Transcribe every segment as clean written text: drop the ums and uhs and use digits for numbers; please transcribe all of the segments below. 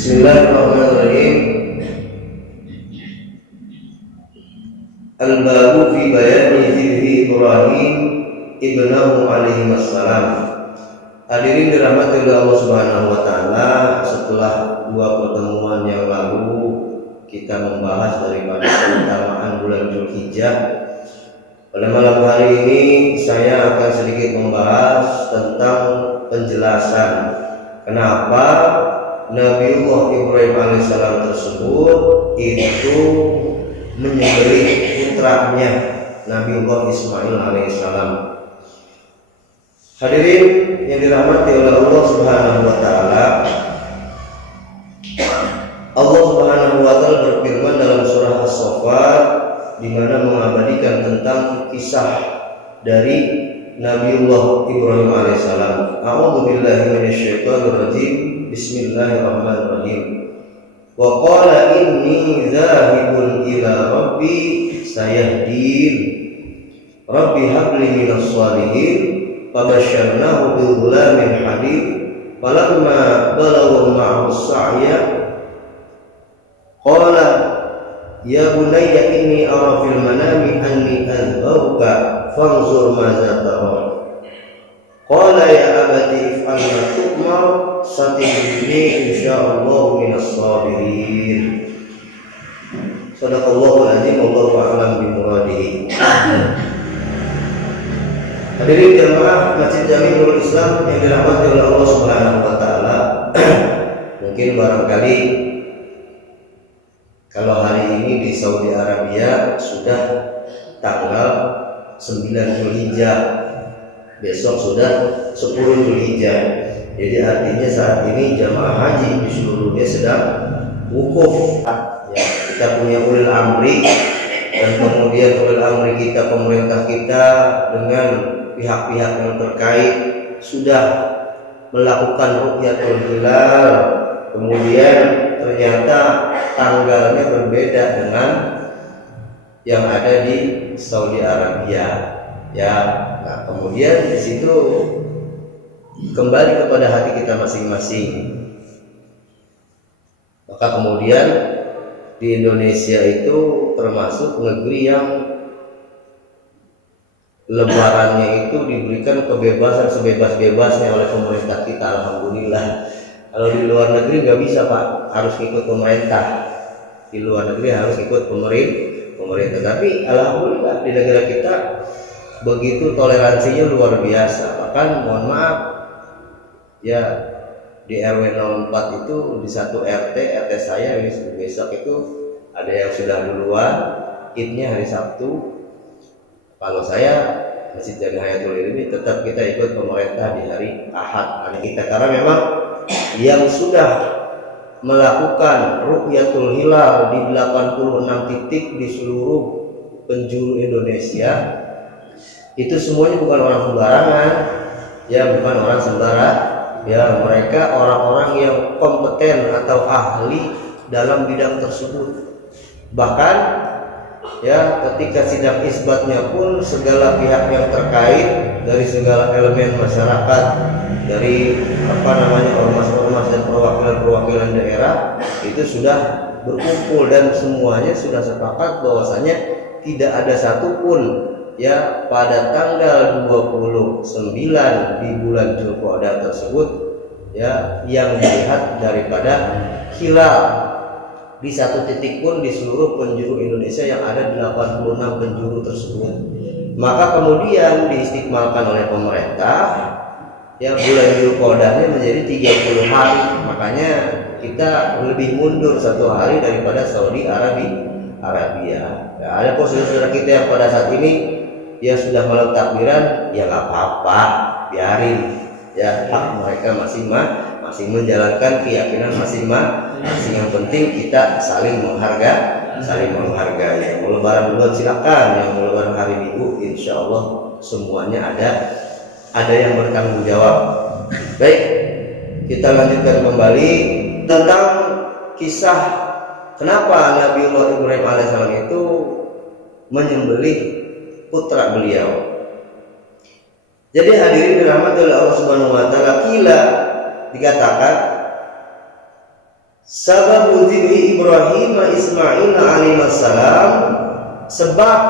Bismillahirrahmanirrahim. Al-babu fi bayani dzikri Ibrahim ibnahu alaihi wassalam. Hadirin dirahmati oleh Allah Subhanahu wa taala, setelah dua pertemuan yang lalu kita membahas daripada keutamaan bulan Dzulhijjah. Pada malam hari ini saya akan sedikit membahas tentang penjelasan kenapa Nabiullah Ibrahim alaihissalam tersebut itu menyembelih putranya Nabiullah Ismail alaihissalam. Hadirin yang dirahmati oleh Allah Subhanahu wa taala, Allah Subhanahu wa taala berfirman dalam surah As-Saffat di mana mengabadikan tentang kisah dari Nabiullah Ibrahim alaihissalam. A'udzu billahi minasyaitonir rajim. Bismillahirrahmanirrahim. Wa qala inni dzahibun ila rabbi sayahdin. Rabbi habli minas shalihin. Fabasyarnahu bi ghulamin halim. Falamma balagha ma'ahu as-sa'ya qala ya bunayya inni ara fil manami anni adhbahuka fanzur madza tara. Qala ya abati if'al ma tu'mar satajidni insyaallah minas sabirin. Shadaqallahul azim, wallahu a'lam bimuradihi. Hadirin jamaah Masjid Jami Nurul Islam yang dirahmati oleh Allah Subhanahu wa taala. Mungkin barangkali kalau hari ini di Saudi Arabia sudah tanggal 9 Dzulhijjah, besok sudah 10 Dzulhijjah. Jadi artinya saat ini jamaah haji di seluruhnya sedang wukuf. Ya, kita punya ulil amri, dan kemudian ulil amri kita, pemerintah kita dengan pihak-pihak yang terkait sudah melakukan ru'yatul hilal. Kemudian ternyata tanggalnya berbeda dengan yang ada di Saudi Arabia. Ya, nah kemudian di situ kembali kepada hati kita masing-masing. Maka kemudian di Indonesia itu termasuk negeri yang lebarannya itu diberikan kebebasan sebebas-bebasnya oleh pemerintah kita, alhamdulillah. Kalau di luar negeri nggak bisa Pak, harus ikut pemerintah. Di luar negeri harus ikut pemerintah. Tapi alhamdulillah di negara kita begitu toleransinya luar biasa. Bahkan mohon maaf ya, di RW 04 itu di satu RT saya besok itu ada yang sudah duluan, idnya hari Sabtu. Kalau saya Masjid Jami Hayatul Ilmi tetap kita ikut pemerintah di hari Ahad hari kita, karena memang yang sudah melakukan ru'yatul hilal di 86 titik di seluruh penjuru Indonesia itu semuanya bukan orang sembarangan, ya bukan orang sembarang, ya mereka orang-orang yang kompeten atau ahli dalam bidang tersebut. Bahkan ya ketika sidang isbatnya pun segala pihak yang terkait dari segala elemen masyarakat, dari ormas-ormas dan perwakilan daerah itu sudah berkumpul dan semuanya sudah sepakat bahwasanya tidak ada satupun ya pada tanggal 29 di bulan Dzulqa'dah tersebut ya yang melihat daripada hilal di satu titik pun di seluruh penjuru Indonesia yang ada 86 penjuru tersebut. Maka kemudian diistiqmalkan oleh pemerintah ya bulan Dzulqa'dahnya menjadi 30 hari. Makanya kita lebih mundur 1 hari daripada Saudi Arabia. Ya, ada saudara kita yang pada saat ini ya sudah malam takbiran, ya nggak apa-apa, biarin. Ya hak mereka masing-masing menjalankan keyakinan masing-masing. Yang penting kita saling menghargai. Yang mau lebaran duluan silakan, yang mau lebaran hari Minggu insya Allah semuanya ada yang bertanggung jawab. Baik, kita lanjutkan kembali tentang kisah kenapa Nabiullah Ibrahim alaihissalam itu menyembelih putra beliau. Jadi hadirin dirahmati oleh Allah Subhanahu wa taala, kila dikatakan Sababu dzikri Ibrahim Ismail alaihissalam, sebab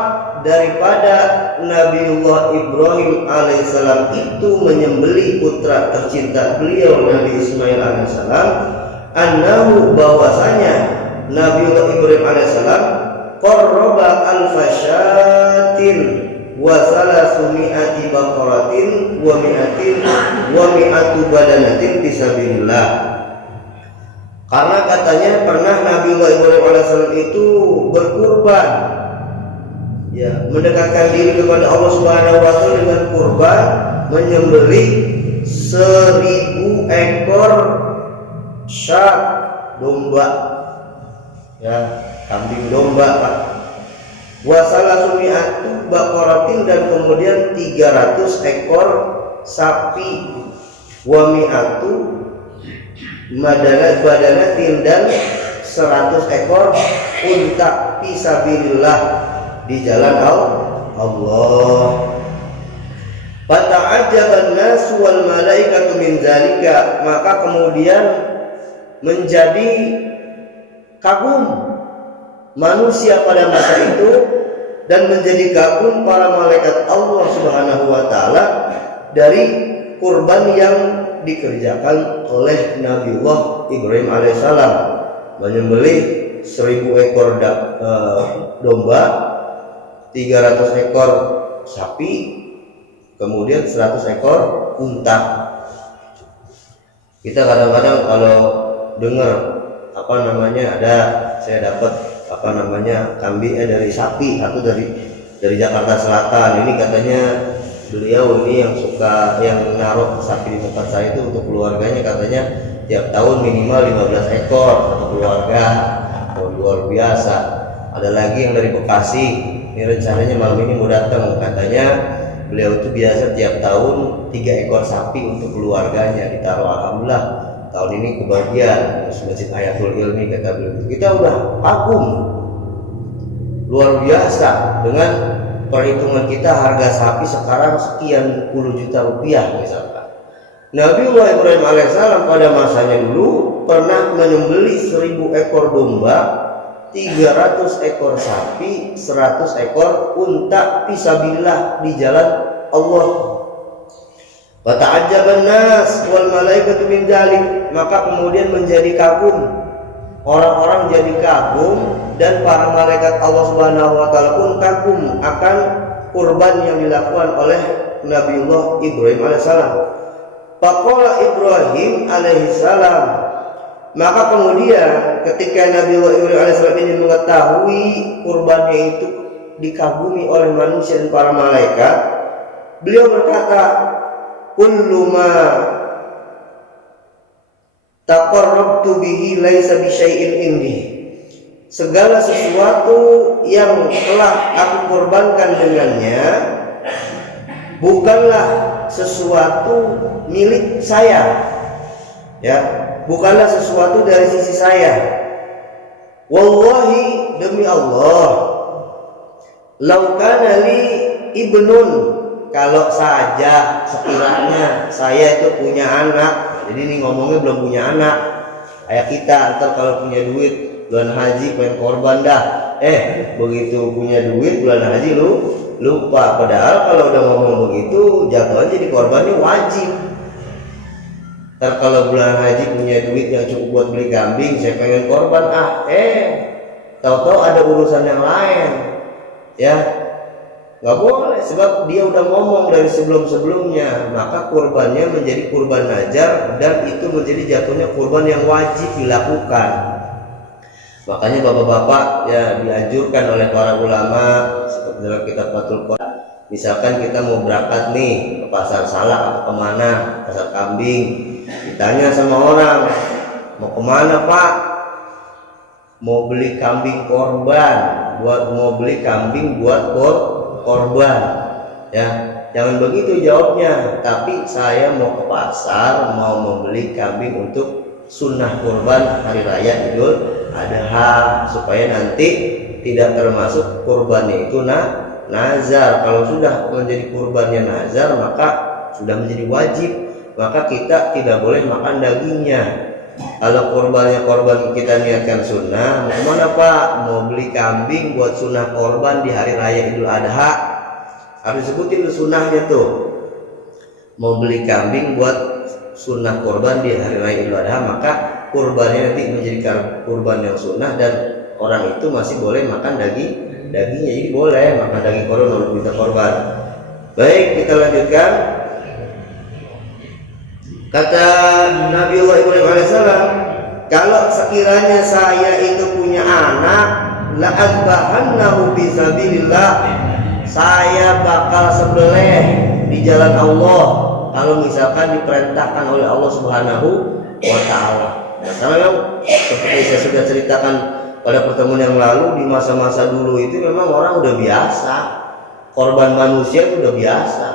daripada Nabiullah Ibrahim alaihissalam itu menyembelih putra tercinta beliau Nabi Ismail alaihissalam, annahu, bahwasanya Nabiullah Ibrahim alaihissalam qarraba alfasyatin wa salasumi'ati baqaratin wa mi'atu badanatin fisabilillah. Karena katanya pernah Nabiullah Ibrahim alaihissalam itu berkurban, ya, mendekatkan diri kepada Allah Subhanahu wa taala dengan kurban, menyembelih 1000 ekor syak, domba, ya, kambing domba, Pak. Wa salasumi'atu baqaratin, dan kemudian 300 ekor sapi, wa mi'atu badanatin, dan 100 ekor unta fisabilillah, di jalan Allah. Fata'ajjaban nas wal malaikatu min zalika, maka kemudian menjadi kagum manusia pada masa itu, dan menjadi kagum para malaikat Allah Subhanahu wa taala dari kurban yang dikerjakan oleh Nabiullah Ibrahim alaihissalam, menyembelih 1000 ekor domba, 300 ekor sapi, kemudian 100 ekor unta. Kita kadang-kadang kalau dengar ada, saya dapat kambingnya dari sapi atau dari Jakarta Selatan, ini katanya beliau ini yang suka yang naruh sapi di tempat saya itu untuk keluarganya, katanya tiap tahun minimal 15 ekor untuk keluarga. Oh, luar biasa. Ada lagi yang dari Bekasi, ini rencananya malam ini mau datang, katanya beliau itu biasa tiap tahun 3 ekor sapi untuk keluarganya ditaruh. Alhamdulillah tahun ini kebagian Masjid Hayatul Ilmi, kata beliau. Kita udah kagum luar biasa dengan perhitungan kita, harga sapi sekarang sekian puluh juta rupiah misalkan. Nabiullah Ibrahim alaihissalam pada masanya dulu pernah menyembelih 1000 ekor domba, 300 ekor sapi, 100 ekor unta fisabilillah, di jalan Allah. Fata'ajjaban nas wal malaikatu min dzalik, maka kemudian menjadi kagum, orang-orang jadi kagum, dan para malaikat Allah Subhanahu wa taala pun kagum akan kurban yang dilakukan oleh Nabiullah Ibrahim alaihissalam. Faqala Ibrahim alaihissalam, maka kemudian ketika Nabiullah Ibrahim alaihissalam ini mengetahui kurbannya itu dikagumi oleh manusia dan para malaikat, beliau berkata, kullu ma taqarrabtu bihi laisa bi syai'in indi, segala sesuatu yang telah aku korbankan dengannya bukanlah sesuatu milik saya, ya, bukanlah sesuatu dari sisi saya. Wallahi, demi Allah, lau kana li ibnun, kalau saja sekiranya saya itu punya anak. Jadi ini ngomongnya belum punya anak, kayak kita ntar kalau punya duit bulan haji pengen korban dah, begitu punya duit bulan haji lu lupa. Padahal kalau udah ngomong begitu jatuhnya jadi korbannya wajib. Ntar kalau bulan haji punya duit yang cukup buat beli kambing, saya pengen korban, tahu-tahu ada urusan yang lain, ya nggak boleh, sebab dia udah ngomong dari sebelum-sebelumnya, maka kurbannya menjadi kurban nazar, dan itu menjadi jatuhnya kurban yang wajib dilakukan. Makanya bapak-bapak ya dianjurkan oleh para ulama seperti dalam kitab Fathul Quran, misalkan kita mau berangkat nih ke pasar salak atau kemana, pasar kambing, ditanya sama orang, mau kemana Pak? Mau beli kambing korban, mau beli kambing buat korban, ya jangan begitu jawabnya, tapi saya mau ke pasar mau membeli kambing untuk sunnah kurban hari raya Idul Adha, supaya nanti tidak termasuk kurbannya itu nazar. Kalau sudah menjadi kurbannya nazar, maka sudah menjadi wajib, maka kita tidak boleh makan dagingnya. Kalau korban kita niatkan sunnah, mau kemana Pak? Mau beli kambing buat sunnah korban di hari raya Idul Adha. Harus disebutin tuh sunnahnya tuh. Mau beli kambing buat sunnah korban di hari raya Idul Adha, maka kurbannya nanti menjadi kurban yang sunnah dan orang itu masih boleh makan dagingnya. Jadi boleh makan daging korban untuk minta korban. Baik, kita lanjutkan. Kata Nabiullah Ibrahim alaihissalam, kalau sekiranya saya itu punya anak, la'adbahannahu fisabilillah, saya bakal sembelih di jalan Allah. Kalau misalkan diperintahkan oleh Allah Subhanahu wa Ta'ala. Karena seperti saya sudah ceritakan pada pertemuan yang lalu, di masa-masa dulu itu memang orang udah biasa, korban manusia itu udah biasa.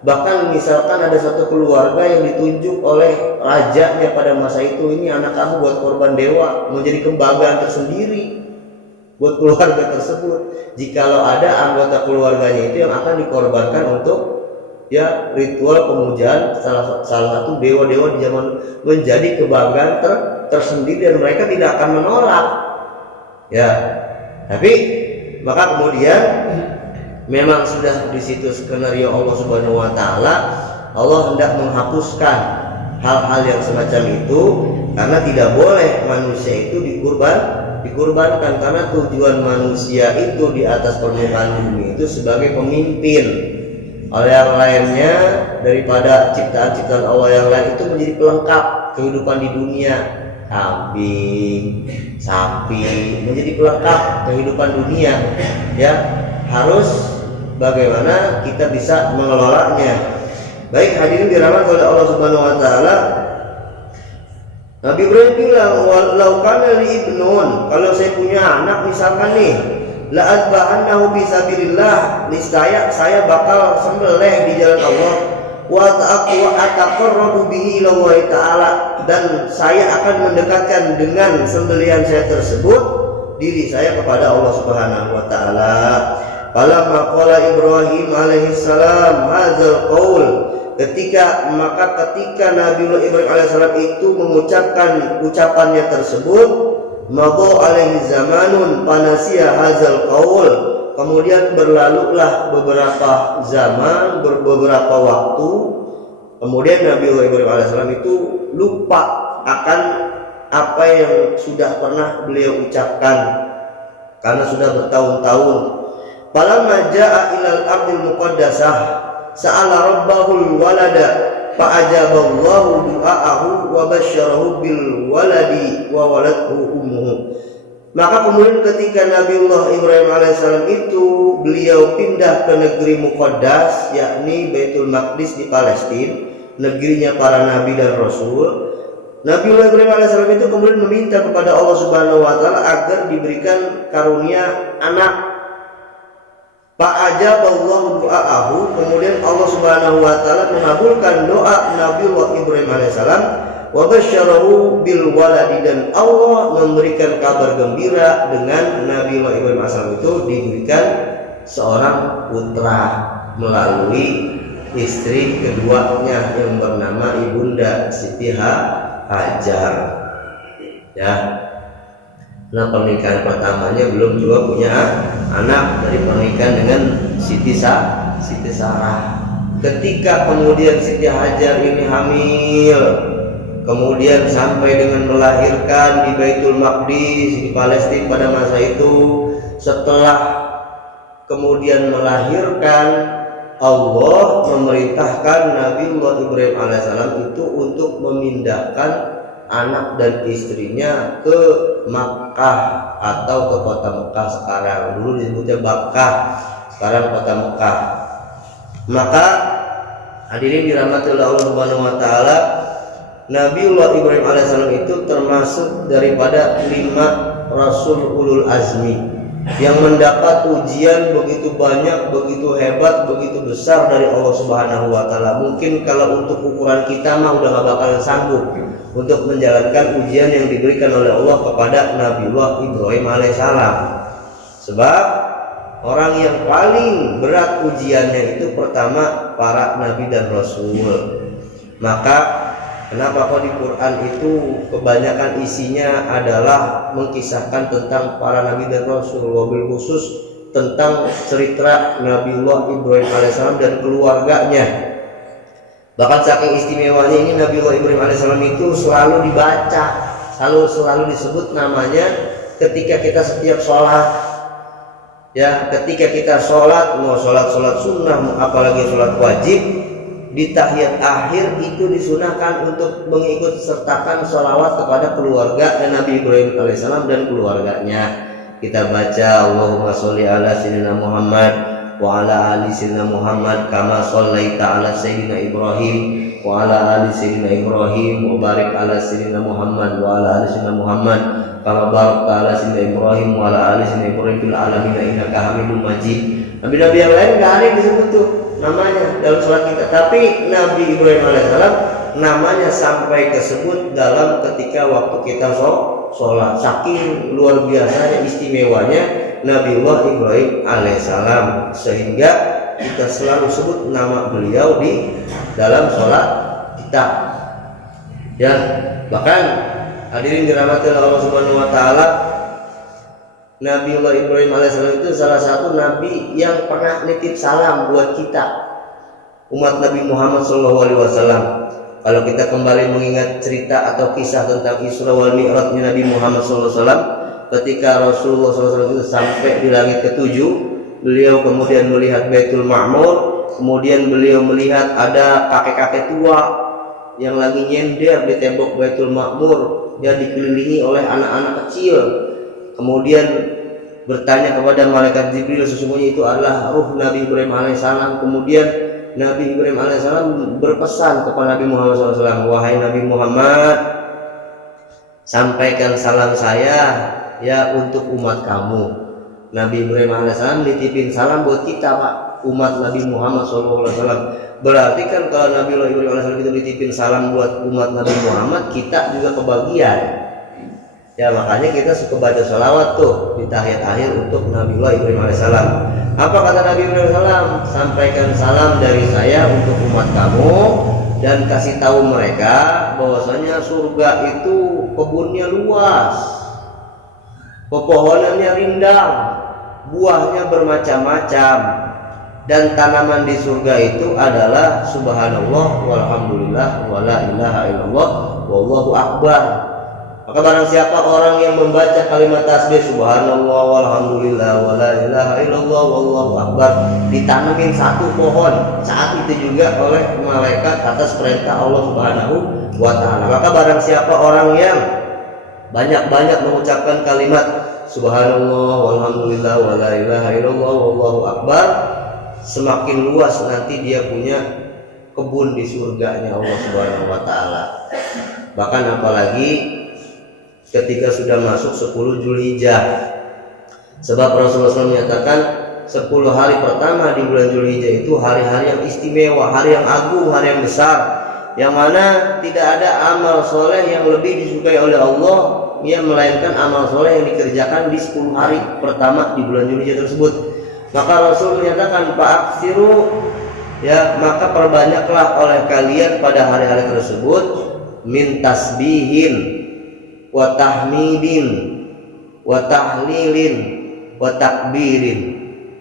Bahkan misalkan ada satu keluarga yang ditunjuk oleh rajanya pada masa itu, ini anak kamu buat korban dewa, menjadi kebanggaan tersendiri buat keluarga tersebut. Jikalau ada anggota keluarganya itu yang akan dikorbankan untuk ya ritual pemujaan salah satu dewa-dewa di zaman, menjadi kebanggaan tersendiri dan mereka tidak akan menolak. Ya, tapi maka kemudian memang sudah di situ skenario Allah Subhanahu wa Ta'ala. Allah hendak menghapuskan hal-hal yang semacam itu, karena tidak boleh manusia itu dikurbankan, karena tujuan manusia itu di atas permukaan bumi itu sebagai pemimpin. Oleh yang lainnya daripada ciptaan-ciptaan Allah yang lain itu menjadi pelengkap kehidupan di dunia. Kambing, sapi menjadi pelengkap kehidupan dunia. Ya, harus bagaimana kita bisa mengelolanya. Baik, hadirin dirahmati oleh Allah Subhanahu wa Ta'ala. Nabi Ibrahim bilang, walau kana li ibnun, kalau saya punya anak misalkan nih, la adbahannahu fisabilillah, niscaya saya bakal sembelih di jalan Allah, wa ataqarrabu bihi ila Allah Ta'ala, dan saya akan mendekatkan dengan sembelihan saya tersebut diri saya kepada Allah Subhanahu wa Ta'ala. Falamma qala Ibrahim alaihissalam hadzal qaul, ketika Nabiullah Ibrahim alaihissalam itu mengucapkan ucapannya tersebut, madha alaihi zamanun panasiya hadzal qaul, kemudian berlalulah beberapa zaman, beberapa waktu, kemudian Nabiullah Ibrahim alaihissalam itu lupa akan apa yang sudah pernah beliau ucapkan karena sudah bertahun-tahun. Falamma jaa ilal ardil muqaddasah sa'ala rabbahul walada fa'ajaballahu du'aahu wa basyarahu bil waladi wa waladhu ummuhu. Maka kemudian ketika Nabiullah Ibrahim alaihissalam itu beliau pindah ke negeri Muqaddas, yakni Baitul Maqdis di Palestina, negerinya para nabi dan rasul. Nabiullah Ibrahim alaihissalam itu kemudian meminta kepada Allah Subhanahu wa Ta'ala agar diberikan karunia anak. Fa'ajaballahu du'aahu, kemudian Allah Subhanahu wa Ta'ala mengabulkan doa Nabiullah Ibrahim alaihissalam, wa basyarahu bil waladi, dan Allah memberikan kabar gembira dengan Nabiullah Ibrahim alaihissalam itu diberikan seorang putra melalui istri keduanya yang bernama Ibunda Siti Hajar. Ya. Nah, pernikahan pertamanya belum juga punya anak dari pernikahan dengan Siti Sarah. Ketika kemudian Siti Hajar ini hamil, kemudian sampai dengan melahirkan di Baitul Maqdis di Palestina pada masa itu, setelah kemudian melahirkan, Allah memerintahkan Nabiullah Ibrahim alaihissalam itu untuk memindahkan anak dan istrinya ke Makkah atau ke kota Mekah sekarang. Dulu disebutnya Bakkah, sekarang kota Mekah. Maka hadirin dirahmati oleh Allah Subhanahu wa Ta'ala, Nabiullah Ibrahim alaihissalam itu termasuk daripada 5 Rasul Ulul Azmi yang mendapat ujian begitu banyak, begitu hebat, begitu besar dari Allah Subhanahu wa Ta'ala. Mungkin kalau untuk ukuran kita mah udah gak bakalan sanggup untuk menjalankan ujian yang diberikan oleh Allah kepada Nabiullah Ibrahim alaihissalam. Sebab orang yang paling berat ujiannya itu pertama para nabi dan rasul. Maka Kenapa kok di Quran itu kebanyakan isinya adalah mengkisahkan tentang para nabi dan rasul, wabil khusus tentang cerita Nabiullah Ibrahim alaihissalam dan keluarganya. Bahkan saking istimewanya ini Nabiullah Ibrahim alaihissalam itu selalu dibaca, selalu disebut namanya ketika kita setiap sholat. Ya, ketika kita sholat, mau sholat sunnah, apalagi sholat wajib, di tahiyat akhir itu disunahkan untuk mengikut sertakan sholawat kepada keluarga dan Nabi Ibrahim alaihissalam dan keluarganya. Kita baca Allahumma sholli ala sayyidina Muhammad wa ala ali sayyidina Muhammad kama shollaita ala sayyidina Ibrahim wa ala ali sayyidina Ibrahim wa barik ala sayyidina Muhammad wa ala ali sayyidina Muhammad kama barakta ala sayyidina Ibrahim wa ala ali sayyidina Ibrahim fil alamin innaka Hamidum Majid. Nabi-nabi yang lain enggak ada yang disebut tuh namanya dalam sholat kita, tapi Nabi Ibrahim alaihissalam namanya sampai tersebut dalam ketika waktu kita sholat. Saking luar biasanya istimewanya Nabiullah Ibrahim alaihissalam sehingga kita selalu sebut nama beliau di dalam sholat kita. Ya, bahkan hadirin dirahmati Allah Subhanahu wa taala, Nabiullah Ibrahim alaihissalam itu salah satu nabi yang pernah nitip salam buat kita umat Nabi Muhammad SAW. Kalau kita kembali mengingat cerita atau kisah tentang Isra wal Mi'rajnya Nabi Muhammad SAW, ketika Rasulullah SAW itu sampai di langit ketujuh, beliau kemudian melihat Baitul Ma'mur, kemudian beliau melihat ada kakek-kakek tua yang lagi nyender di tembok Baitul Ma'mur, dia dikelilingi oleh anak-anak kecil. Kemudian bertanya kepada malaikat Jibril, sesungguhnya itu adalah ruh Nabi Ibrahim alaihissalam. Kemudian Nabi Ibrahim alaihissalam berpesan kepada Nabi Muhammad SAW, wahai Nabi Muhammad, sampaikan salam saya ya untuk umat kamu. Nabi Ibrahim alaihissalam nitipin salam buat kita, Pak, umat Nabi Muhammad SAW. Berarti kan kalau Nabi Ibrahim alaihissalam itu nitipin salam buat umat Nabi Muhammad, kita juga kebagian. Ya, makanya kita suka baca sholawat tuh di tahiyat akhir untuk Nabiullah Ibrahim alaihissalam. Apa kata Nabi Ibrahim alaihissalam? Sampaikan salam dari saya untuk umat kamu dan kasih tahu mereka bahwasanya surga itu kebunnya luas, pepohonannya rindang, buahnya bermacam-macam, dan tanaman di surga itu adalah subhanallah walhamdulillah wala ilaha illallah wallahu akbar. Maka barang siapa orang yang membaca kalimat tasbih subhanallah walhamdulillah wala ilaha illallah wallahu akbar, ditanamin satu pohon saat itu juga oleh malaikat atas perintah Allah Subhanahu wa taala. Maka barang siapa orang yang banyak-banyak mengucapkan kalimat subhanallah walhamdulillah wala ilaha illallah wallahu akbar, semakin luas nanti dia punya kebun di surganya Allah Subhanahu wa taala. Bahkan apalagi ketika sudah masuk 10 Zulhijjah. Sebab Rasulullah SAW menyatakan 10 hari pertama di bulan Zulhijjah itu hari-hari yang istimewa, hari yang agung, hari yang besar, yang mana tidak ada amal soleh yang lebih disukai oleh Allah ya, melainkan amal soleh yang dikerjakan di 10 hari pertama di bulan Zulhijjah tersebut. Maka Rasul menyatakan fa'aksiru, ya, maka perbanyaklah oleh kalian pada hari-hari tersebut min tasbihin wa tahmidin wa tahlilin wa takbirin.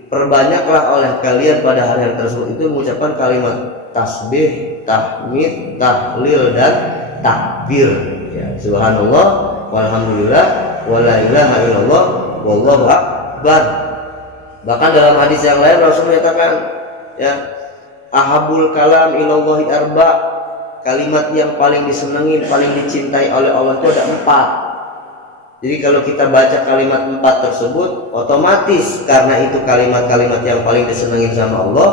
Perbanyaklah oleh kalian pada hari-hari tersebut itu mengucapkan kalimat tasbih, tahmid, tahlil dan takbir. Ya, subhanallah walhamdulillah wala ilaha illallah wallahu akbar. Bahkan dalam hadis yang lain Rasul menyatakan, ya, ahabul kalam ilallahi arba, kalimat yang paling disenangi, paling dicintai oleh Allah itu ada 4. Jadi kalau kita baca kalimat 4 tersebut, otomatis karena itu kalimat-kalimat yang paling disenangi sama Allah,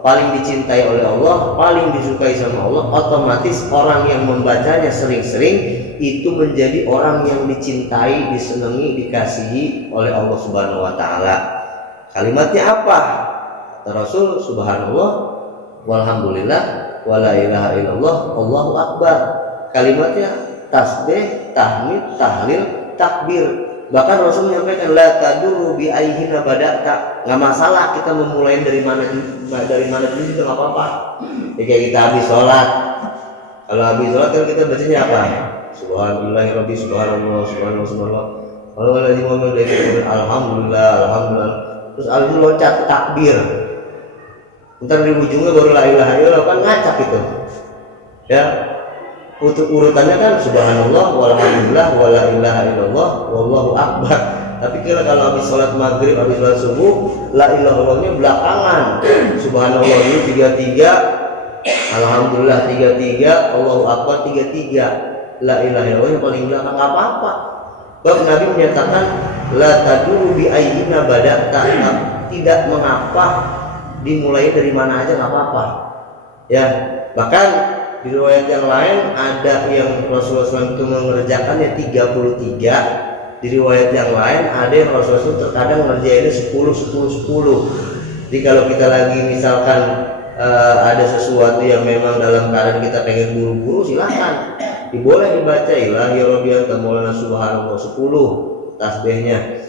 paling dicintai oleh Allah, paling disukai sama Allah, otomatis orang yang membacanya sering-sering itu menjadi orang yang dicintai, disenangi, dikasihi oleh Allah Subhanahu wa taala. Kalimatnya apa? Kata Rasul, subhanallah walhamdulillah wala ilaha illallah Allahu akbar. Kalimatnya tasbih, tahmid, tahlil, takbir. Bahkan Rasul menyampaikan la taduru bi ayyina bada'ta. Enggak masalah kita memulai dari mana dulu juga enggak apa-apa. Jika kita habis sholat, Kalau habis sholat kan kita bacanya apa? Subhanallahirabbi subhanallah subhanallah subhanallah. Kalau lagi mau alhamdulillah alhamdulillah. Terus alhamdulillah loncat takbir. Ntar di ujungnya baru la ilaha illallah, kan ngacak itu. Ya. Urutannya kan subhanallah walhamdulillah wala ilaha illallah wallahu akbar. Tapi kalau habis sholat maghrib, habis sholat subuh, la ilaha illallahnya belakangan. Subhanallah dulu 33, alhamdulillah 33, Allahu akbar 33. La ilaha illallah yang paling belakang apa-apa. Bab Nabi menyatakan la taduru bi ayyina bada'ta, tidak mengapa dimulai dari mana aja nggak apa-apa. Ya, bahkan di riwayat yang lain ada yang Rasulullah SAW itu mengerjakannya 33. Di riwayat yang lain ada yang Rasulullah SAW terkadang mengerjainnya 10. Jadi kalau kita lagi misalkan ada sesuatu yang memang dalam keadaan kita pengen buru-buru, silahkan boleh dibaca ilahi rabbi anta maulana subhanallah 10 tasbihnya,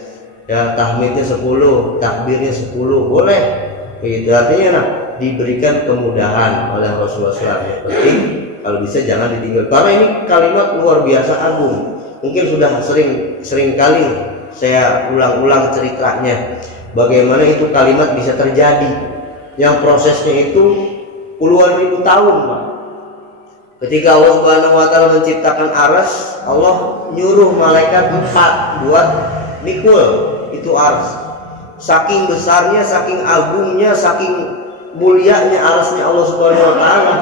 ya tahmidnya 10, takbirnya 10, boleh. Itu artinya diberikan kemudahan oleh Rasulullah SAW. Yang penting kalau bisa jangan ditinggal, karena ini kalimat luar biasa agung. Mungkin sudah sering kali saya ulang-ulang ceritanya bagaimana itu kalimat bisa terjadi, yang prosesnya itu puluhan ribu tahun, Pak. Ketika Allah Subhanahu wa taala menciptakan arsy, Allah nyuruh malaikat 4 buat mikul itu arsy. Saking besarnya, saking agungnya, saking mulianya arsy-nya Allah Subhanahu wa taala.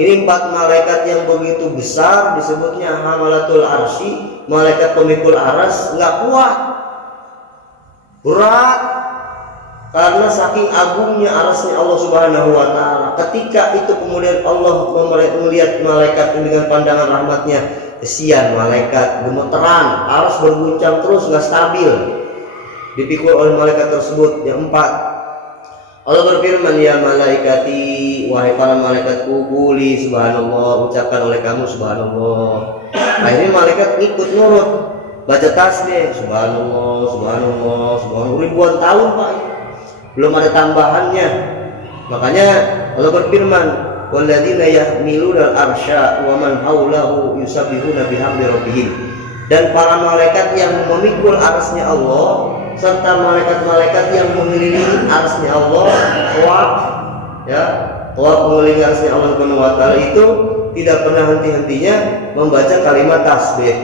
Ini 4 malaikat yang begitu besar disebutnya hamalatul arsy, malaikat pemikul arsy, nggak kuat. Berat karena saking agungnya arsy-nya Allah Subhanahu wa taala. Ketika itu kemudian Allah melihat malaikat dengan pandangan rahmatnya, kesian malaikat, gemeteran, arsy berguncang terus, nggak stabil. Dipikul oleh malaikat tersebut. Yang 4, Allah berfirman, ya malaikati, wahai para malaikatku, quli subhanallah, ucapkan oleh kamu subhanallah. Akhirnya malaikat ikut nurut, baca tasbih subhanallah subhanallah subhanallah, ribuan tahun, Pak. Belum ada tambahannya. Makanya Allah berfirman, walladzina yahmiluna al-arsya wa man haulahu yusabbihuna bihamdi rabbihim. Dan para malaikat yang memikul arsy-nya Allah serta malaikat-malaikat yang mengelilingi arsy-nya Allah, tawaf mengelilingi arsy-nya Allah Subhanahu wa taala itu tidak pernah henti-hentinya membaca kalimat tasbih.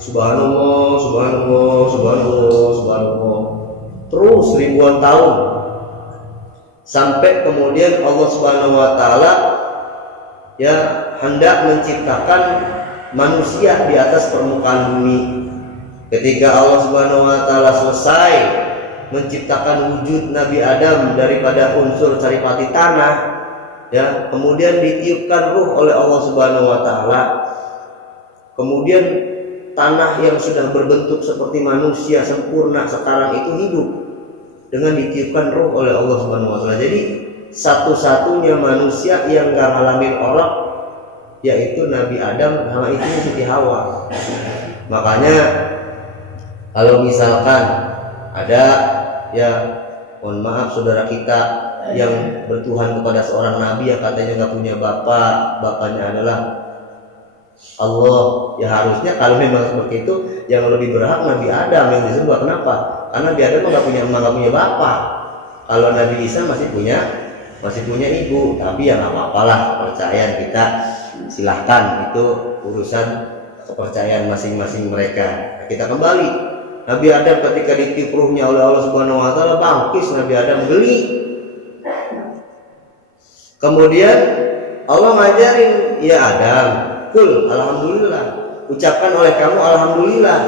Subhanallah, subhanallah, subhanallah, subhanallah. Terus ribuan tahun. Sampai kemudian Allah Subhanahu wa taala hendak menciptakan manusia di atas permukaan bumi. Ketika Allah Subhanahu wa taala selesai menciptakan wujud Nabi Adam daripada unsur saripati tanah, kemudian ditiupkan ruh oleh Allah Subhanahu wa taala. Kemudian tanah yang sudah berbentuk seperti manusia sempurna sekarang itu hidup dengan ditiupkan ruh oleh Allah Subhanahu wa taala. Jadi satu-satunya manusia yang enggak ngalamin orok yaitu Nabi Adam sama istrinya Siti Hawa. Makanya kalau misalkan ada mohon maaf saudara kita yang bertuhan kepada seorang nabi yang katanya nggak punya bapak, bapaknya adalah Allah, harusnya kalau memang seperti itu yang lebih berhak Nabi Adam yang disembah. Kenapa? Karena Nabi Adam nggak punya bapak. Kalau Nabi Isa masih punya ibu, tapi ya nggak apa-apalah, kepercayaan kita silahkan, itu urusan kepercayaan masing-masing mereka. Kita kembali, Nabi Adam ketika ditiup ruhnya oleh Allah Subhanahu wa taala, bangkis Nabi Adam, geli. Kemudian Allah ngajarin, ya Adam, kul alhamdulillah, ucapkan oleh kamu alhamdulillah.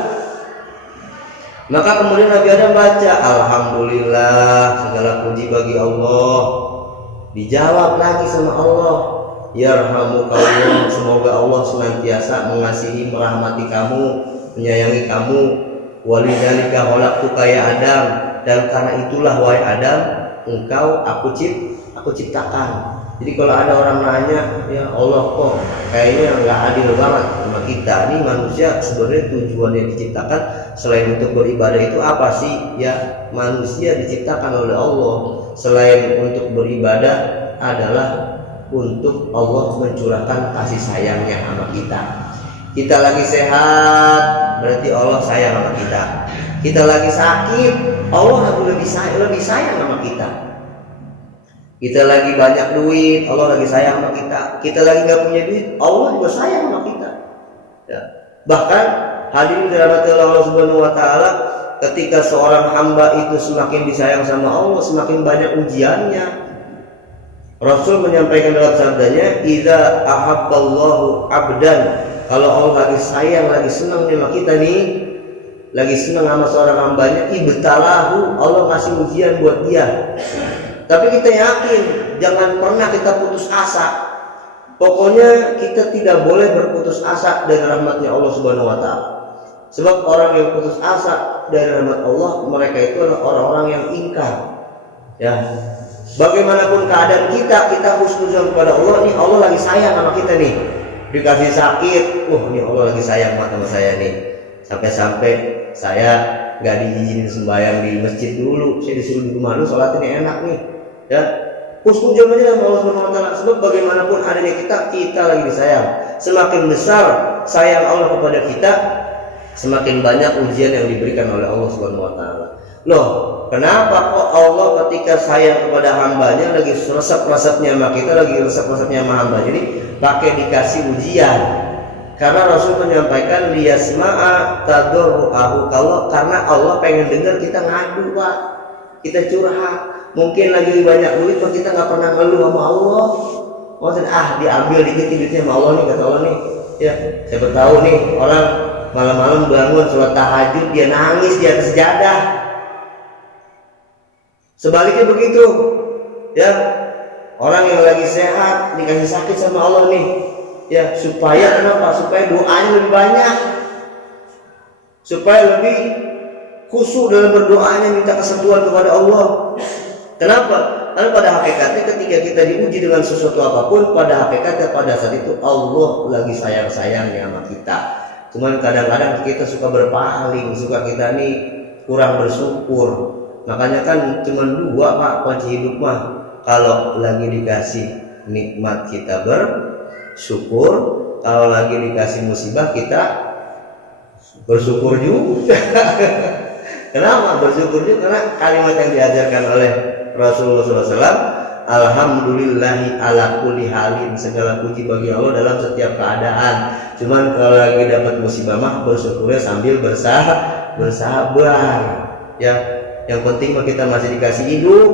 Maka kemudian Nabi Adam baca alhamdulillah, segala puji bagi Allah. Dijawab lagi sama Allah, yarhamukallah, semoga Allah senantiasa mengasihi, merahmati kamu, menyayangi kamu. Walidzalika khalaqtuka ya Adam, dan karena itulah wahai Adam engkau aku ciptakan. Jadi kalau ada orang nanya, ya Allah kok kayaknya nggak adil banget sama kita, ini manusia sebenarnya tujuannya diciptakan selain untuk beribadah itu apa sih? Ya manusia diciptakan oleh Allah selain untuk beribadah adalah untuk Allah mencurahkan kasih sayangnya sama kita. Kita lagi sehat, berarti Allah sayang sama kita. Kita lagi sakit, Allah lebih sayang sama kita. Kita lagi banyak duit, Allah lagi sayang sama kita. Kita lagi nggak punya duit, Allah juga sayang sama kita. Ya. Bahkan hadirin dirahmati Allah Subhanahu Wa Taala, ketika seorang hamba itu semakin disayang sama Allah, semakin banyak ujiannya. Rasul menyampaikan dalam sabdanya, "Idza ahabballahu 'abdan", kalau Allah lagi sayang, lagi senang sama kita nih, lagi senang sama seorang hambanya, ibtalahu, Allah ngasih ujian buat dia. Tapi kita yakin, jangan pernah kita putus asa. Pokoknya kita tidak boleh berputus asa dari rahmatnya Allah Subhanahu Wa Taala. Sebab orang yang putus asa dari rahmat Allah, mereka itu adalah orang-orang yang ingkar. Ya, bagaimanapun keadaan kita husnuzon kepada Allah. Nih Allah lagi sayang sama kita nih. Dikasih sakit, nih Allah lagi sayang sama saya nih. Sampai-sampai saya nggak diizinin sembahyang di masjid dulu, saya disuruh di rumah lu sholat ini enak nih. Ya, husnuzon aja sama Allah Subhanahu Wa Taala. Sebab bagaimanapun adanya kita lagi disayang. Semakin besar sayang Allah kepada kita, semakin banyak ujian yang diberikan oleh Allah Subhanahu Wa Taala. Loh, kenapa kok Allah ketika sayang kepada hambanya lagi resep-resepnya sama kita, lagi resep-resepnya sama hamba, jadi pakai dikasih ujian? Karena Rasul menyampaikan liyasma'a tadarru'ahu, kalau karena Allah pengen dengar kita ngadu, Pak. Kita curhat. Mungkin lagi banyak duit, Pak, kita nggak pernah ngeluh sama Allah. Maksudnya diambil dikit duitnya sama Allah nih, kata Allah nih. Ya, siapa tahu nih orang malam-malam bangun sholat tahajud, dia nangis di atas sejadah. Sebaliknya begitu, ya, orang yang lagi sehat dikasih sakit sama Allah nih, ya, supaya kenapa? Supaya doanya lebih banyak, supaya lebih khusyuk dalam berdoanya, minta kesembuhan kepada Allah. Kenapa? Karena pada hakikatnya ketika kita diuji dengan sesuatu apapun, pada hakikatnya pada saat itu Allah lagi sayang-sayangnya sama kita. Cuman kadang-kadang kita suka berpaling, suka kita nih kurang bersyukur. Makanya kan cuman dua, Pak, kunci hidup mah. Kalau lagi dikasih nikmat kita bersyukur, kalau lagi dikasih musibah kita bersyukur juga. Kenapa bersyukur juga? Karena kalimat yang diajarkan oleh Rasulullah SAW, alhamdulillahi ala kulli halin, segala puji bagi Allah dalam setiap keadaan. Cuman kalau lagi dapat musibah mah bersyukurnya sambil bersabar. Ya, yang penting mah kita masih dikasih hidup.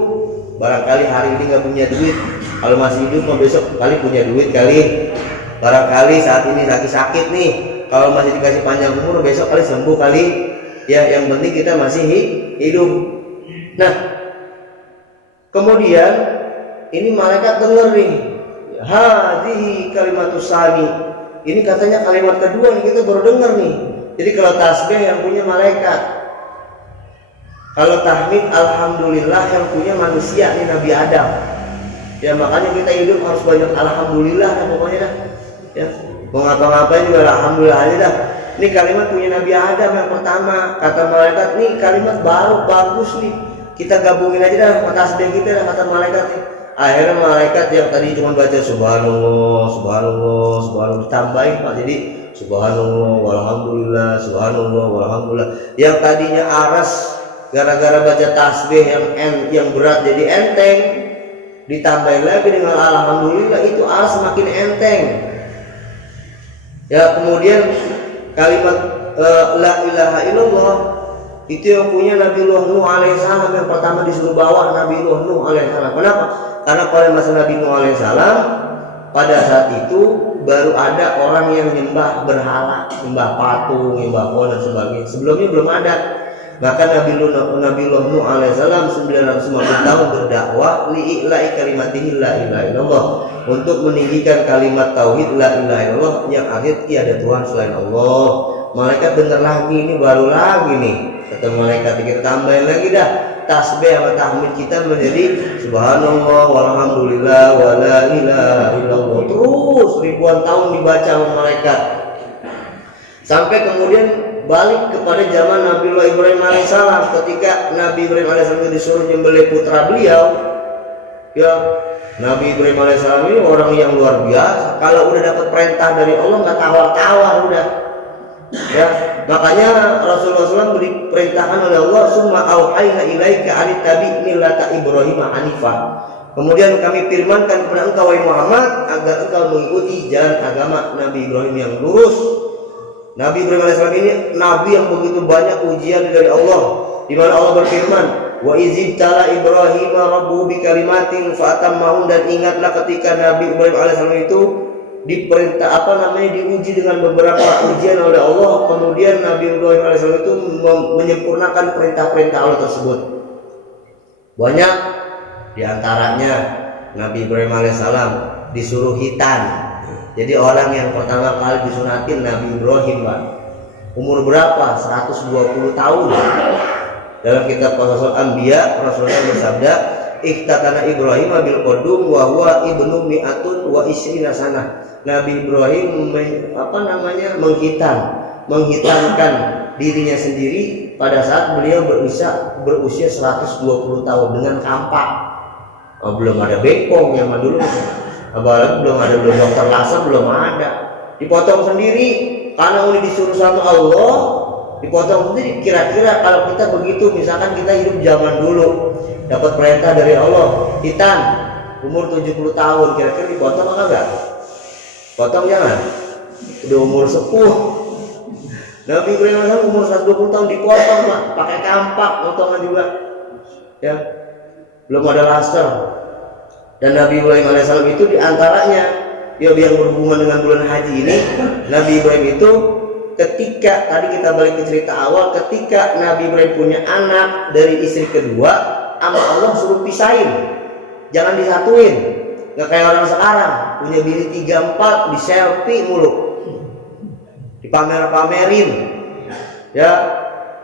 Barangkali hari ini nggak punya duit, kalau masih hidup mah besok kali punya duit kali. Barangkali saat ini lagi sakit nih, kalau masih dikasih panjang umur besok kali sembuh kali. Ya, yang penting kita masih hidup. Nah, kemudian ini malaikat dengar nih, hadhihi kalimatus sani. Ini katanya kalimat kedua nih, kita baru dengar nih. Jadi kalau tasbih yang punya malaikat, kalau tahmid alhamdulillah yang punya manusia nih, Nabi Adam. Ya, makanya kita hidup harus banyak alhamdulillah ya, pokoknya dah. Ya, mau ngapa-ngapain juga alhamdulillah aja dah. Ini kalimat punya Nabi Adam yang pertama. Kata malaikat, nih kalimat baru, bagus nih, kita gabungin aja dah sama tasbih kita dah, kata malaikat nih. Akhirnya malaikat yang tadi cuma baca subhanallah, subhanallah, subhanallah, ditambahin, Pak, jadi subhanallah walhamdulillah, subhanallah walhamdulillah. Yang tadinya aras gara-gara baca tasbih yang berat jadi enteng, ditambahin lagi dengan alhamdulillah, itu aras semakin enteng. Ya, kemudian kalimat la ilaha illallah itu yang punya Nabi Nuh alaihissalam, yang pertama disuruh bawa Nabi Nuh alaihissalam. Kenapa? Karena pada masa Nabi Nuh alaihissalam, pada saat itu baru ada orang yang nyembah berhala, nyembah patung, nyembah pohon dan sebagainya. Sebelumnya belum ada. Maka Nabi Nuh alaihissalam 950 tahun berdakwah li'ila'i kalimatihi la ilaha illallah, untuk meninggikan kalimat tauhid la ilaha illallah, yang artinya tiada Tuhan selain Allah. Malaikat dengar lagi, ini baru lagi nih, kata malaikat, kita tambahin lagi dah tasbih sama tahmid kita menjadi subhanallah walhamdulillah wa la ilaha illallah. Terus ribuan tahun dibaca sama malaikat, sampai kemudian balik kepada zaman Nabi Ibrahim alaihissalam. Ketika Nabi Ibrahim alaihissalam disuruh nyembelih putra beliau, ya, Nabi Ibrahim alaihissalam ini orang yang luar biasa. Kalau udah dapat perintah dari Allah nggak tawar-tawar udah. Ya, makanya Rasulullah SAW diperintahkan oleh Allah, summa auhayna ilaika an tabi' millata Ibrahim hanifah. Kemudian kami firmankan kepada engkau wahai Muhammad agar engkau mengikuti jalan agama Nabi Ibrahim yang lurus. Nabi Ibrahim alaihissalam ini nabi yang begitu banyak ujian dari Allah, di mana Allah berfirman, wa izibtala Ibrahim rabbuhu bikalimatin fa'atammahun, dan ingatlah ketika Nabi Ibrahim alaihissalam itu diperintah diuji dengan beberapa ujian oleh Allah, kemudian Nabi Ibrahim alaihissalam itu menyempurnakan perintah-perintah Allah tersebut. Banyak diantaranya Nabi Ibrahim alaihissalam disuruh hitan. Jadi orang yang pertama kali disunatin Nabi Ibrahim, Pak. Umur berapa? 120 tahun. Dalam kitab Qasasal Anbiya, Rasulullah bersabda, "Ikhtatana Ibrahim bil qudum wa huwa ibnu mi'atun wa isrina sanah." Nabi Ibrahim menghitankan dirinya sendiri pada saat beliau berusia 120 tahun dengan kampak. Belum ada bengkong yang dulu, apalagi belum ada dokter laser, belum ada. Dipotong sendiri karena udah disuruh sama Allah, dipotong sendiri. Kira-kira kalau kita begitu, misalkan kita hidup zaman dulu, dapat perintah dari Allah, hitan umur 70 tahun, kira-kira dipotong apa enggak? Potong jangan. Udah umur sepuh. Nabi Ibrahim alaihissalam umur 120 tahun dipotong, Pak, pakai kampak, potongan juga. Ya. Belum ada laser. Dan Nabi Ibrahim alaihissalam itu diantaranya yang berhubungan dengan bulan haji ini, Nabi Ibrahim itu ketika tadi kita balik ke cerita awal, ketika Nabi Ibrahim punya anak dari istri kedua, sama Allah suruh pisahin, jangan disatuin. Nggak kayak orang sekarang punya bini 3-4 di selfie mulu, dipamer-pamerin, ya,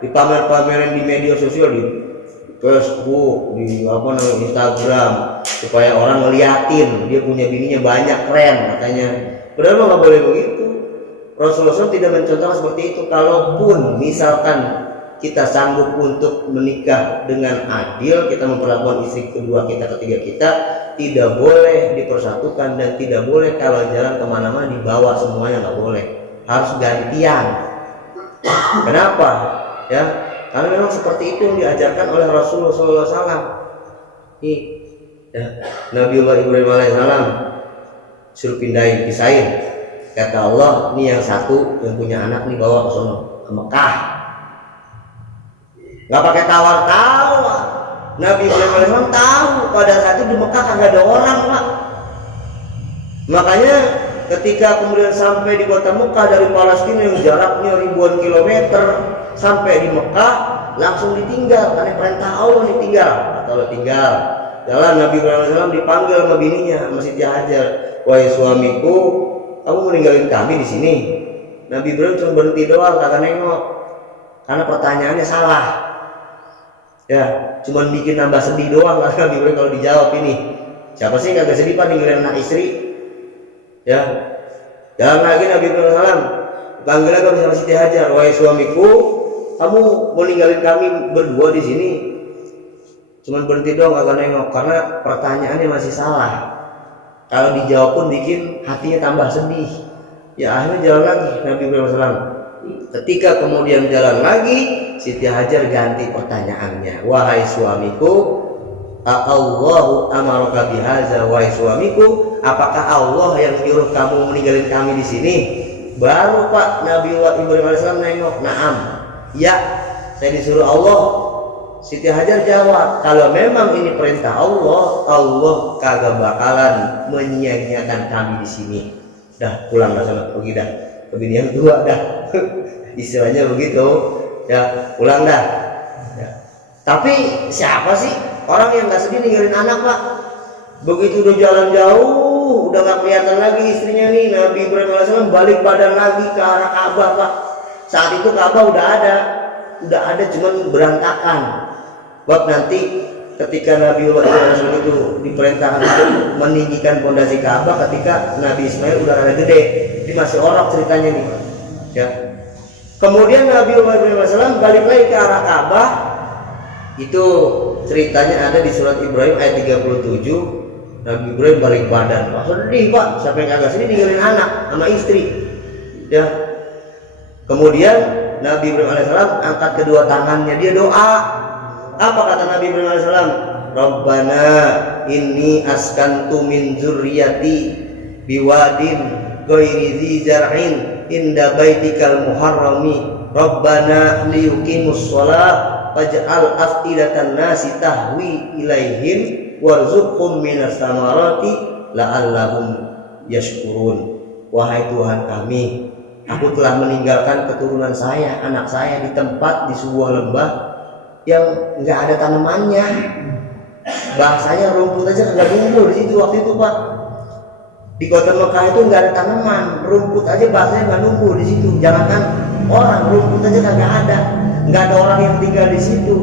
dipamer-pamerin di media sosial, di Facebook, di Instagram, supaya orang ngeliatin dia punya bininya banyak, keren katanya. Padahal nggak boleh begitu. Rasulullah SAW tidak mencontohkan seperti itu. Kalaupun misalkan kita sanggup untuk menikah dengan adil, kita memperlakukan istri kedua kita, ketiga kita, tidak boleh dipersatukan, dan tidak boleh kalau jalan kemana-mana dibawa semuanya, nggak boleh, harus gantian. Kenapa? Ya, karena memang seperti itu yang diajarkan oleh Rasulullah SAW. Ya, Nabiullah Ibrahim alaihissalam suruh pisahin. Kata Allah, ini yang satu yang punya anak nih bawa ke sono, ke Mekah. Nggak pakai tawar-tawar. Nabi Ibrahim alaihissalam tahu pada saat itu di Mekah kagak ada orang, Pak. Makanya ketika kemudian sampai di kota Mekah dari Palestina yang jaraknya ribuan kilometer sampai di Mekah, langsung ditinggal karena perintah Allah, ditinggal. Kalau tinggal jalan, Nabi Ibrahim alaihissalam dipanggil sama bininya, sama Siti Hajar, "Wahai suamiku, kamu meninggalin kami di sini?" Nabi Ibrahim cuma berhenti doang, kagak nengok, karena pertanyaannya salah. Ya, cuma bikin nambah sedih doang lah Nabi Ibrahim kalau dijawab ini. Siapa sih kagak sedih, Pak, ninggalin anak istri? Ya, jalan lagi Nabi Ibrahim alaihissalam, panggil lagi sama Siti Hajar, "Wahai suamiku, kamu meninggalin kami berdua di sini?" Cuman berhenti doang, kagak nengok, karena pertanyaannya masih salah. Kalau dijawab pun bikin hatinya tambah sedih. Ya, akhirnya jalan lagi Nabi Ibrahim alaihissalam. Ketika kemudian jalan lagi, Siti Hajar ganti pertanyaannya, "Wahai suamiku, Allahu amaraka bihaza?" Wahai suamiku, apakah Allah yang menyuruh kamu meninggalin kami di sini? Baru Pak Nabiullah Ibrahim alaihissalam nengok, "Naam, ya, saya disuruh Allah." Siti Hajar jawab, "Kalau memang ini perintah Allah, Allah kagak bakalan menyia-nyiakan kami di sini. Dah, pulang dah sana, pergi dah ke bini yang tua dah." Istilahnya begitu, ya, pulang dah. Ya. Tapi siapa sih orang yang nggak sedih ninggalin anak, Pak? Begitu udah jalan jauh, udah nggak kelihatan lagi istrinya nih, Nabi Ibrahim alaihissalam balik badan lagi ke arah Ka'bah, Pak. Saat itu Ka'bah udah ada, cuman berantakan. Bab nanti ketika Nabi Ibrahim itu diperintahkan untuk meninggikan pondasi Ka'bah ketika Nabi Ismail udah rada gede, ini masih orok ceritanya nih, ya. Kemudian Nabi Ibrahim alaihissalam balik lagi ke arah Ka'bah. Itu ceritanya ada di surat Ibrahim ayat 37. Nabi Ibrahim balik badan, Pak sedih Pak, siapa yang kagak sedih ninggalin anak sama istri, ya. Kemudian Nabi Ibrahim alaihissalam angkat kedua tangannya, dia doa. Apa kata Nabi Ibrahim alaihissalam? Rabbana inni askantu min dzurriyyati biwadin ghairi dzi zar'in inda baitikal muharrami Rabbana liyuqimus shalah faj'al af'idatan nasi tahwi ilaihim warzuqhum minas samarati la'allahum yashkurun. Wahai Tuhan kami, aku telah meninggalkan keturunan saya, anak saya di tempat di sebuah lembah yang nggak ada tanamannya. Bahasanya rumput aja nggak tumbuh di situ waktu itu Pak. Di kota Mekah itu nggak ada tanaman, rumput aja bahasanya nggak tumbuh di situ. Jangankan orang, rumput aja kagak ada, nggak ada orang yang tinggal di situ.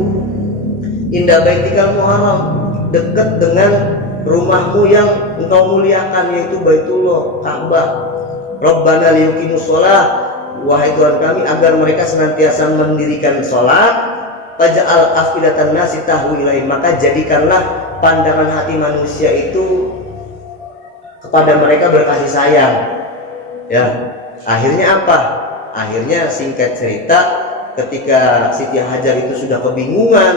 Indah baitikal muharram, dekat dengan rumahmu yang engkau muliakan, yaitu Baitullah, Ka'bah. Rabbana liyuqimus shalah, wahai Tuhan kami, agar mereka senantiasa mendirikan sholat. Faj'al af'idatan nasi tahwi ilaihim, maka jadikanlah pandangan hati manusia itu kepada mereka berkasih sayang. Ya, akhirnya apa? Akhirnya singkat cerita, ketika Siti Hajar itu sudah kebingungan,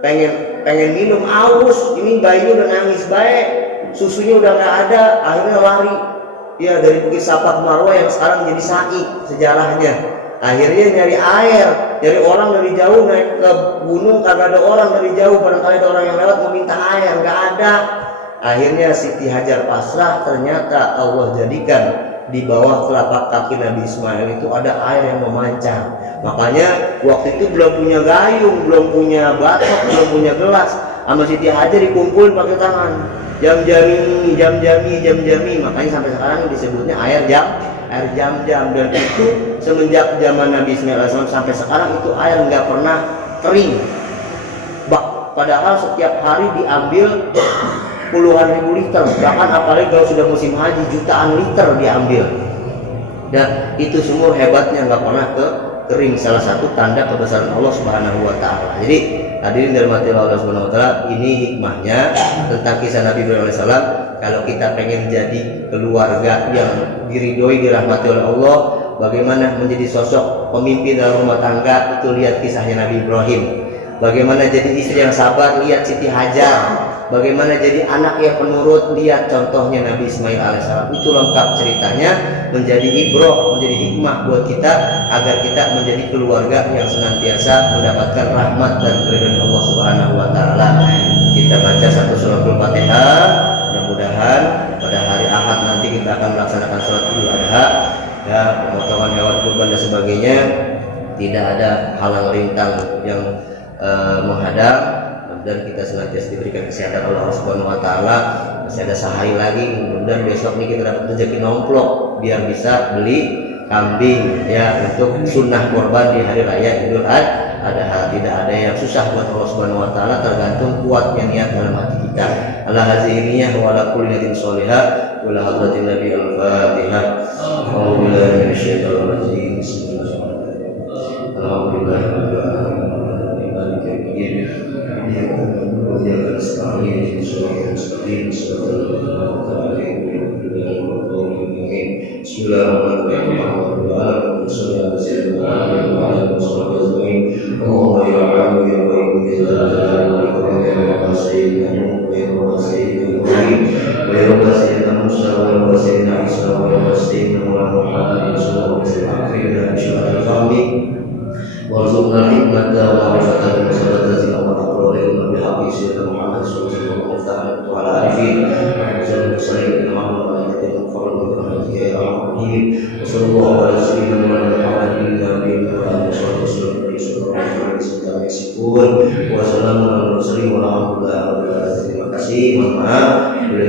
pengen minum, aus, ini bayinya udah nangis baik, susunya udah nggak ada, akhirnya lari ya dari Bukit Safa ke Marwah yang sekarang jadi sa'i sejarahnya. Akhirnya nyari air, dari orang dari jauh naik ke gunung, kagak ada orang dari jauh, barangkali ada orang yang lewat mau minta air, nggak ada. Akhirnya Siti Hajar pasrah, ternyata Allah jadikan di bawah telapak kaki Nabi Ismail itu ada air yang memancar. Makanya waktu itu belum punya gayung, belum punya batok, belum punya gelas, sama Siti Hajar dikumpulin pakai tangan. Jam-jami, makanya sampai sekarang disebutnya air jam-jam. Dan itu semenjak zaman Nabi Ismail AS sampai sekarang itu air nggak pernah kering. Padahal setiap hari diambil puluhan ribu liter, bahkan apalagi kalau sudah musim haji jutaan liter diambil. Dan itu semua hebatnya nggak pernah kering, salah satu tanda kebesaran Allah Subhanahu wa taala. Jadi hadirin dirahmati Allah Subhanahu wa taala, ini hikmahnya tentang kisah Nabi Ibrahim alaihissalam. Kalau kita pengen jadi keluarga yang diridhoi, dirahmati oleh Allah, bagaimana menjadi sosok pemimpin dalam rumah tangga, itu lihat kisahnya Nabi Ibrahim. Bagaimana jadi istri yang sabar, lihat Siti Hajar. Bagaimana jadi anak yang penurut, lihat contohnya Nabi Ismail alaihissalam. Itu lengkap ceritanya, menjadi ibrah, menjadi hikmah buat kita, agar kita menjadi keluarga yang senantiasa mendapatkan rahmat dan keridhaan Allah Subhanahu wa taala. Kita baca satu surah Al-Fatihah. Mudah-mudahan pada hari Ahad nanti kita akan melaksanakan sholat Idul Adha, ya, pemotongan hewan kurban dan sebagainya. Tidak ada halang rintang yang menghadang, dan kita senantiasa diberikan kesehatan oleh Allah Subhanahu wa taala. Masih ada sehari lagi, mudah-mudahan besok ini kita dapat rezeki nomplok biar bisa beli kambing, ya, untuk sunnah kurban di hari raya Idul Adha. Tidak ada yang susah buat Allah Subhanahu wa taala, tergantung kuatnya niat dalam hati kita. Ala haziniyah wa ala kulli niyatin shalihah wa ala hadratin Nabi al-Fatihah. Alhamdulillah minasyaitonir rajim. Bismillahirrahmanirrahim. Alhamdulillah rabbil alamin. warzuqna hikmata wa ma'rifatan wa sabata wa aqra'in bi haqqi sayyidina Muhammad sallallahu alaihi wa ala alihi wa sallam wa sallam sallallahu ala sayyidina Muhammadin nabiyina wa ala alihi wa sallam wa salamun ala mursalin walhamdulillahi rabbil alamin. Terima kasih, mohon maaf bila